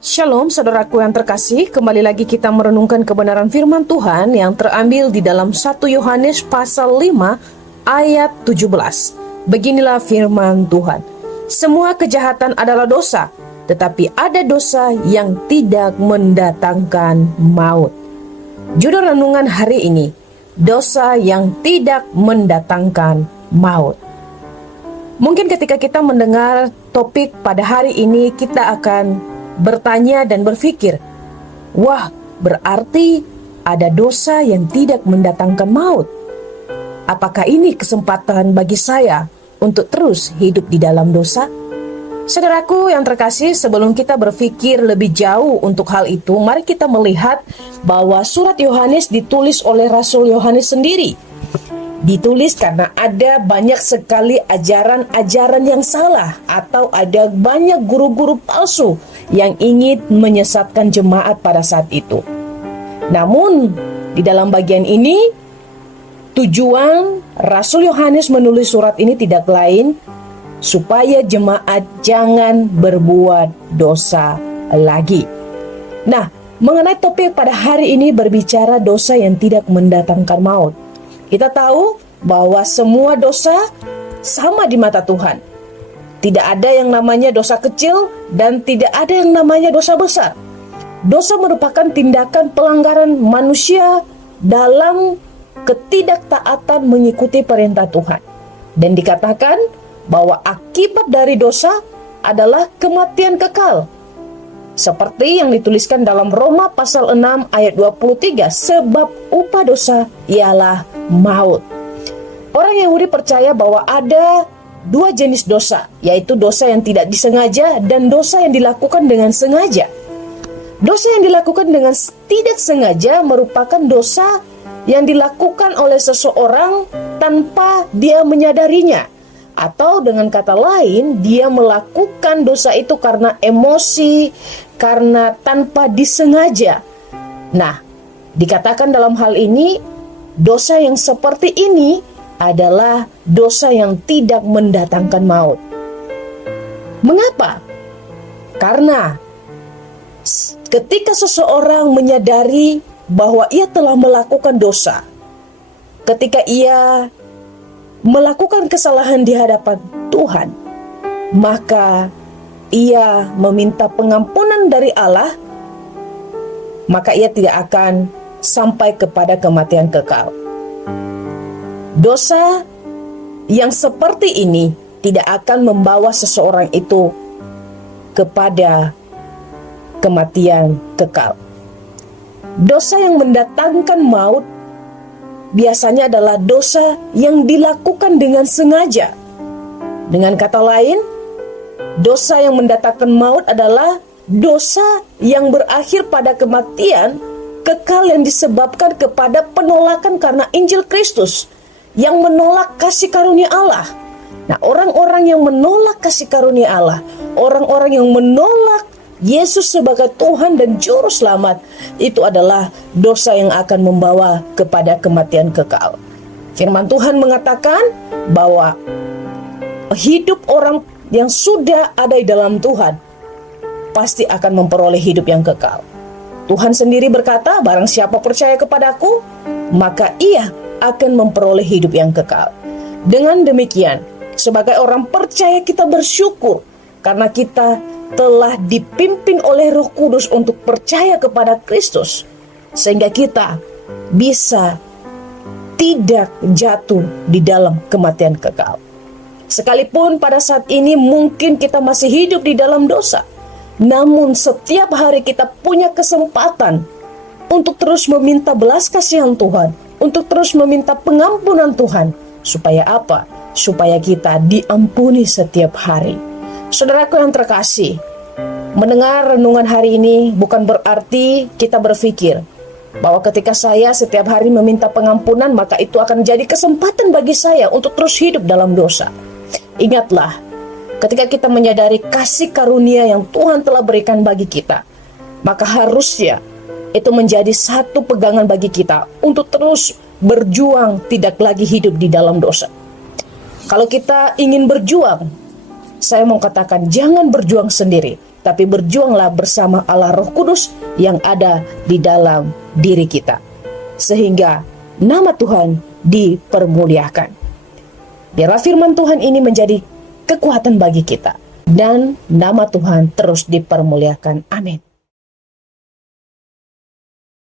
Shalom saudaraku yang terkasih, kembali lagi kita merenungkan kebenaran firman Tuhan yang terambil di dalam 1 Yohanes pasal 5 ayat 17. Beginilah firman Tuhan. Semua kejahatan adalah dosa, tetapi ada dosa yang tidak mendatangkan maut. Judul renungan hari ini, dosa yang tidak mendatangkan maut. Mungkin ketika kita mendengar topik pada hari ini, kita akan bertanya dan berpikir, wah, berarti ada dosa yang tidak mendatangkan maut. Apakah ini kesempatan bagi saya untuk terus hidup di dalam dosa? Saudaraku yang terkasih, sebelum kita berpikir lebih jauh untuk hal itu, mari kita melihat bahwa surat Yohanes ditulis oleh Rasul Yohanes sendiri. Ditulis karena ada banyak sekali ajaran-ajaran yang salah, atau ada banyak guru-guru palsu yang ingin menyesatkan jemaat pada saat itu. Namun, di dalam bagian ini, tujuan Rasul Yohanes menulis surat ini tidak lain supaya jemaat jangan berbuat dosa lagi. Nah, mengenai topik pada hari ini berbicara dosa yang tidak mendatangkan maut. Kita tahu bahwa semua dosa sama di mata Tuhan. Tidak ada yang namanya dosa kecil dan tidak ada yang namanya dosa besar. Dosa merupakan tindakan pelanggaran manusia dalam ketidaktaatan mengikuti perintah Tuhan. Dan dikatakan bahwa akibat dari dosa adalah kematian kekal. Seperti yang dituliskan dalam Roma pasal 6 ayat 23, sebab upah dosa ialah maut. Orang Yahudi percaya bahwa ada dua jenis dosa, yaitu dosa yang tidak disengaja dan dosa yang dilakukan dengan sengaja. Dosa yang dilakukan dengan tidak sengaja merupakan dosa yang dilakukan oleh seseorang tanpa dia menyadarinya. Atau dengan kata lain, dia melakukan dosa itu karena emosi, karena tanpa disengaja. Nah, dikatakan dalam hal ini, dosa yang seperti ini adalah dosa yang tidak mendatangkan maut. Mengapa? Karena ketika seseorang menyadari bahwa ia telah melakukan dosa, ketika ia melakukan kesalahan di hadapan Tuhan, maka ia meminta pengampunan dari Allah, maka ia tidak akan sampai kepada kematian kekal. Dosa yang seperti ini tidak akan membawa seseorang itu kepada kematian kekal. Dosa yang mendatangkan maut biasanya adalah dosa yang dilakukan dengan sengaja. Dengan kata lain, dosa yang mendatangkan maut adalah dosa yang berakhir pada kematian kekal yang disebabkan kepada penolakan karena Injil Kristus, yang menolak kasih karunia Allah. Nah, orang-orang yang menolak kasih karunia Allah, orang-orang yang menolak Yesus sebagai Tuhan dan Juru Selamat, itu adalah dosa yang akan membawa kepada kematian kekal. Firman Tuhan mengatakan bahwa hidup orang yang sudah ada di dalam Tuhan pasti akan memperoleh hidup yang kekal. Tuhan sendiri berkata, barang siapa percaya kepadaku, maka ia akan memperoleh hidup yang kekal. Dengan demikian, sebagai orang percaya kita bersyukur karena kita telah dipimpin oleh Roh Kudus untuk percaya kepada Kristus, sehingga kita bisa tidak jatuh di dalam kematian kekal. Sekalipun pada saat ini mungkin kita masih hidup di dalam dosa, namun setiap hari kita punya kesempatan untuk terus meminta belas kasihan Tuhan, untuk terus meminta pengampunan Tuhan. Supaya apa? Supaya kita diampuni setiap hari. Saudaraku yang terkasih, mendengar renungan hari ini bukan berarti kita berpikir bahwa ketika saya setiap hari meminta pengampunan, maka itu akan jadi kesempatan bagi saya untuk terus hidup dalam dosa. Ingatlah, ketika kita menyadari kasih karunia yang Tuhan telah berikan bagi kita, maka harusnya itu menjadi satu pegangan bagi kita untuk terus berjuang tidak lagi hidup di dalam dosa. Kalau kita ingin berjuang, saya mau katakan jangan berjuang sendiri, tapi berjuanglah bersama Allah Roh Kudus yang ada di dalam diri kita, sehingga nama Tuhan dipermuliakan. Biarlah firman Tuhan ini menjadi kekuatan bagi kita, dan nama Tuhan terus dipermuliakan. Amin.